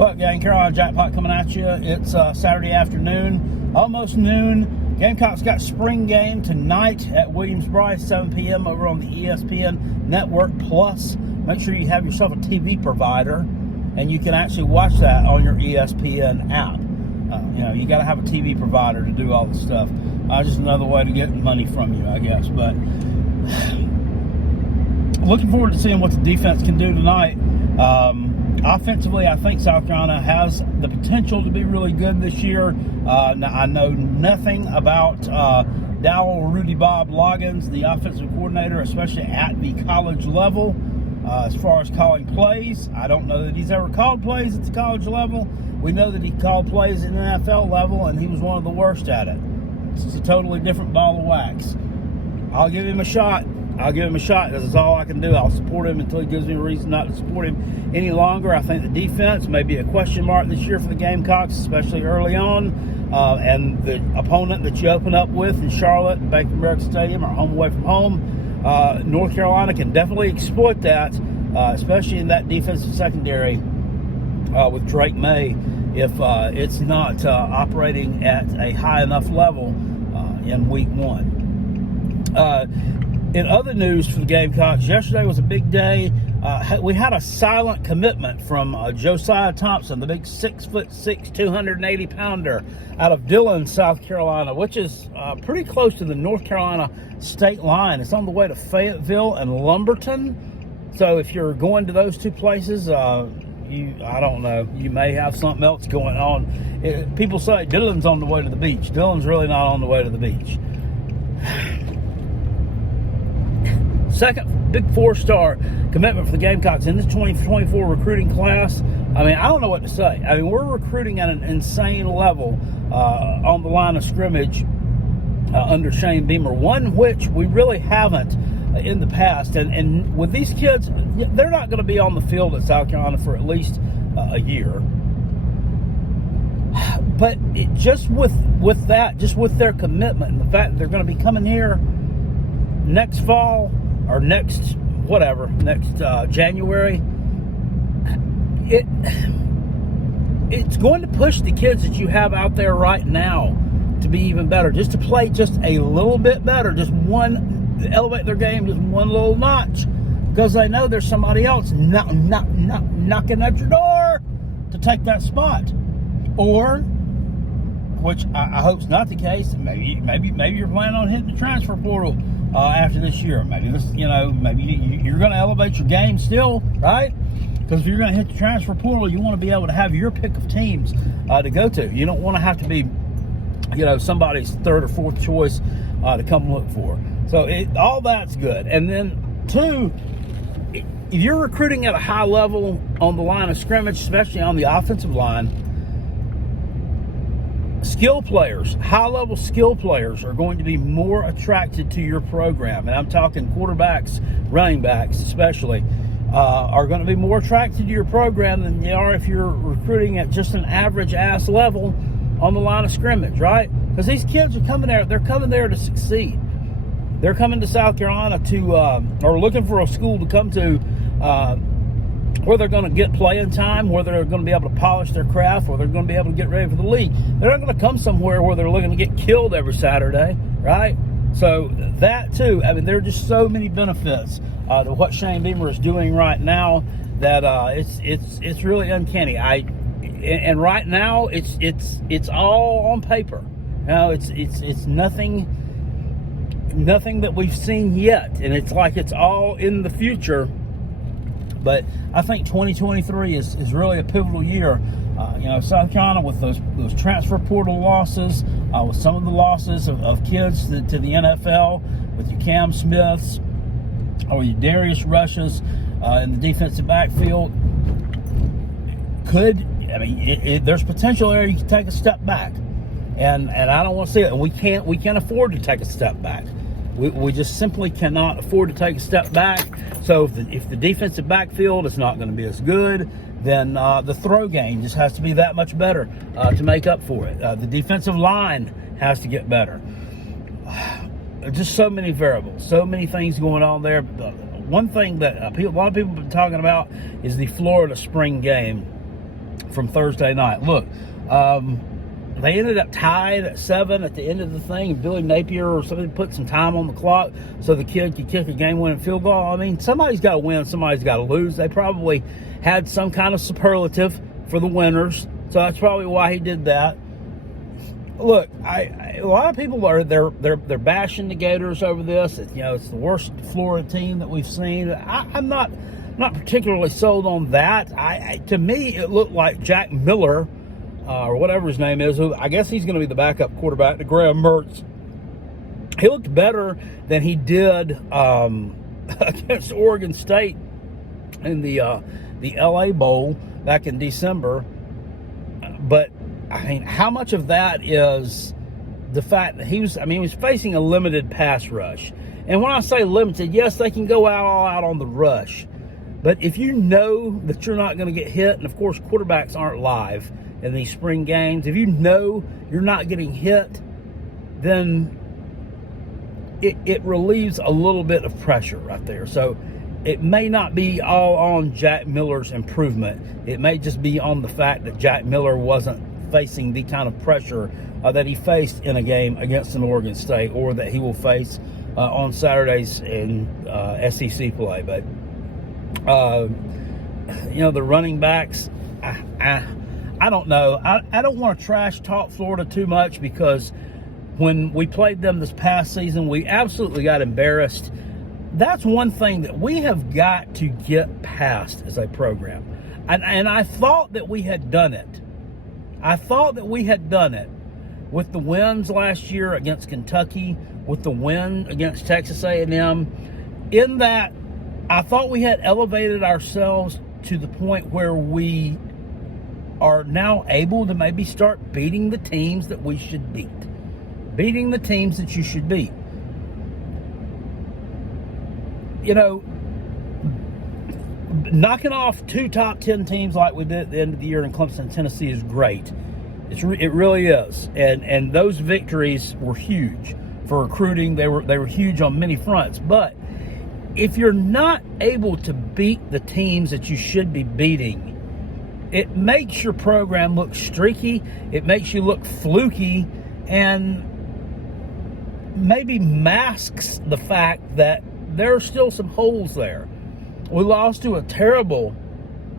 Look, gang, Carolina Jackpot coming at you. It's Saturday afternoon, almost noon. Gamecocks got spring game tonight at Williams-Brice, 7 p.m. over on the ESPN Network Plus. Make sure you have yourself a TV provider, and you can actually watch that on your ESPN app. You got to have a TV provider to do all this stuff. Just another way to get money from you, I guess. But looking forward to seeing what the defense can do tonight. Offensively, I think South Carolina has the potential to be really good this year. Now, I know nothing about Dowell Rudy Bob Loggins, the offensive coordinator, especially at the college level. As far as calling plays, I don't know that he's ever called plays at the college level. We know that he called plays at the NFL level, and he was one of the worst at it. It's a totally different ball of wax. I'll give him a shot. Because it's all I can do. I'll support him until he gives me a reason not to support him any longer. I think the defense may be a question mark this year for the Gamecocks, especially early on. And the opponent that you open up with in Charlotte, Bank of America Stadium, or home away from home, North Carolina can definitely exploit that, especially in that defensive secondary with Drake May, if it's not operating at a high enough level in week one. In other news for the Gamecocks, yesterday was a big day. We had a silent commitment from Josiah Thompson, the big 6'6", 280-pounder out of Dillon, South Carolina, which is pretty close to the North Carolina state line. It's on the way to Fayetteville and Lumberton. So if you're going to those two places, I don't know, you may have something else going on. People say Dillon's on the way to the beach. Dillon's really not on the way to the beach. Second big four-star commitment for the Gamecocks in this 2024 recruiting class. I mean, I don't know what to say. I mean, we're recruiting at an insane level on the line of scrimmage under Shane Beamer, one which we really haven't in the past. And with these kids, they're not going to be on the field at South Carolina for at least a year. But just with their commitment and the fact that they're going to be coming here next fall, or next January, it's going to push the kids that you have out there right now to be even better, just to play just a little bit better, elevate their game just one little notch, because they know there's somebody else knocking at your door to take that spot, or, which I hope's not the case, maybe you're planning on hitting the transfer portal after this year. Maybe you're going to elevate your game still, right? Because if you're going to hit the transfer portal, you want to be able to have your pick of teams to go to. You don't want to have to be, somebody's third or fourth choice to come look for. So all that's good. And then two, if you're recruiting at a high level on the line of scrimmage, especially on the offensive line, skill players, high-level skill players are going to be more attracted to your program. And I'm talking quarterbacks, running backs especially, are going to be more attracted to your program than they are if you're recruiting at just an average-ass level on the line of scrimmage, right? Because these kids are coming there, they're coming there to succeed. They're coming to South Carolina or looking for a school to come to where they're going to get playing time, where they're going to be able to polish their craft, where they're going to be able to get ready for the league. They're not going to come somewhere where they're looking to get killed every Saturday, right? So that too, I mean, there are just so many benefits to what Shane Beamer is doing right now that it's really uncanny. And right now it's all on paper. It's nothing that we've seen yet, and it's like it's all in the future. But I think 2023 is really a pivotal year. South Carolina with those transfer portal losses, with some of the losses of kids to the NFL, with your Cam Smiths or your Darius Rushes in the defensive backfield, there's potential there. You can take a step back, and I don't want to see it. And we can't afford to take a step back. We just simply cannot afford to take a step back. So if the defensive backfield is not going to be as good, then the throw game just has to be that much better to make up for it. The defensive line has to get better. Just so many variables, so many things going on there. One thing that a lot of people have been talking about is the Florida spring game. from Thursday night. Look, they ended up tied at 7 at the end of the thing. Billy Napier or somebody put some time on the clock so the kid could kick a game-winning field goal. I mean, somebody's got to win, somebody's got to lose. They probably had some kind of superlative for the winners, so that's probably why he did that. Look, a lot of people are they're bashing the Gators over this. It's the worst Florida team that we've seen. I'm not particularly sold on that. To me, it looked like Jack Miller, or whatever his name is, who I guess he's going to be the backup quarterback to Graham Mertz. He looked better than he did against Oregon State in the LA Bowl back in December. But I mean, how much of that is the fact that he was facing a limited pass rush? And when I say limited, yes, they can go all out on the rush. But if you know that you're not going to get hit, and of course quarterbacks aren't live in these spring games, if you know you're not getting hit, then it relieves a little bit of pressure right there. So it may not be all on Jack Miller's improvement. It may just be on the fact that Jack Miller wasn't facing the kind of pressure that he faced in a game against an Oregon State, or that he will face on Saturdays in SEC play. But the running backs, I don't know. I don't want to trash talk Florida too much, because when we played them this past season, we absolutely got embarrassed. That's one thing that we have got to get past as a program. And I thought that we had done it. I thought that we had done it with the wins last year against Kentucky, with the win against Texas A&M, in that I thought we had elevated ourselves to the point where we are now able to maybe start beating the teams that we should beat. Beating the teams that you should beat. Knocking off 2 top 10 teams like we did at the end of the year in Clemson and Tennessee is great. It really is. And those victories were huge for recruiting. They were huge on many fronts. But if you're not able to beat the teams that you should be beating, it makes your program look streaky. It makes you look fluky, and maybe masks the fact that there are still some holes there. We lost to a terrible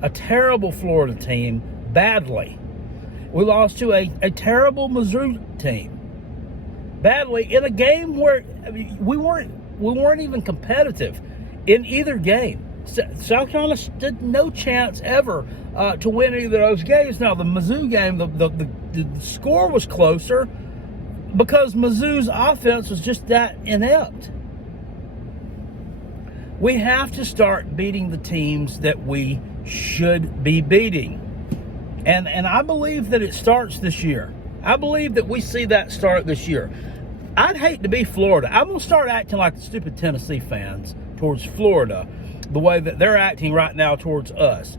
Florida team badly. We lost to a terrible Mizzou team badly in a game where we weren't even competitive in either game. South Carolina stood no chance ever to win either of those games. Now, the Mizzou game, the score was closer because Mizzou's offense was just that inept. We have to start beating the teams that we should be beating. And I believe that it starts this year. I believe that we see that start this year. I'd hate to be Florida. I'm going to start acting like the stupid Tennessee fans towards Florida, the way that they're acting right now towards us.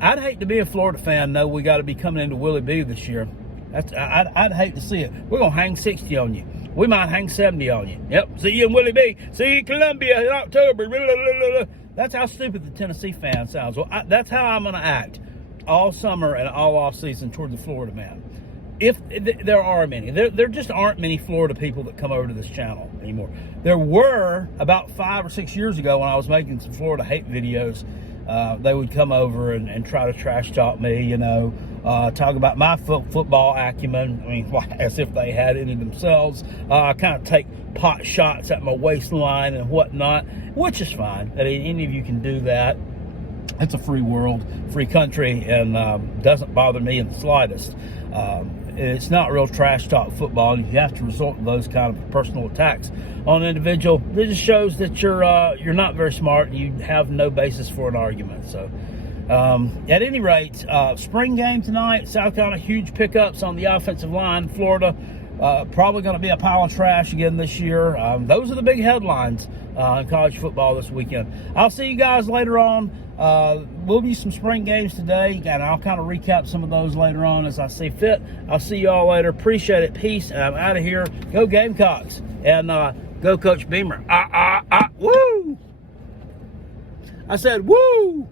I'd hate to be a Florida fan, know we got to be coming into Willie B this year. I'd hate to see it. We're going to hang 60 on you. We might hang 70 on you. Yep. See you in Willie B. See you in Columbia in October. That's how stupid the Tennessee fan sounds. Well, that's how I'm going to act all summer and all off season toward the Florida man. If there are many. There just aren't many Florida people that come over to this channel anymore. There were about 5 or 6 years ago when I was making some Florida hate videos. They would come over and try to trash talk me, talk about my football acumen. I mean, as if they had any themselves. Kind of take pot shots at my waistline and whatnot, which is fine. I mean, any of you can do that. It's a free world, free country, and doesn't bother me in the slightest. It's not real trash talk football, and you have to resort to those kind of personal attacks on an individual. It just shows that you're not very smart and you have no basis for an argument. So, at any rate, spring game tonight. South Carolina, huge pickups on the offensive line. Florida, probably going to be a pile of trash again this year. Those are the big headlines in college football this weekend. I'll see you guys later on. We'll be some spring games today, and I'll kind of recap some of those later on as I see fit. I'll see you all later. Appreciate it. Peace, and I'm out of here. Go Gamecocks, and go Coach Beamer. Woo! I said, woo!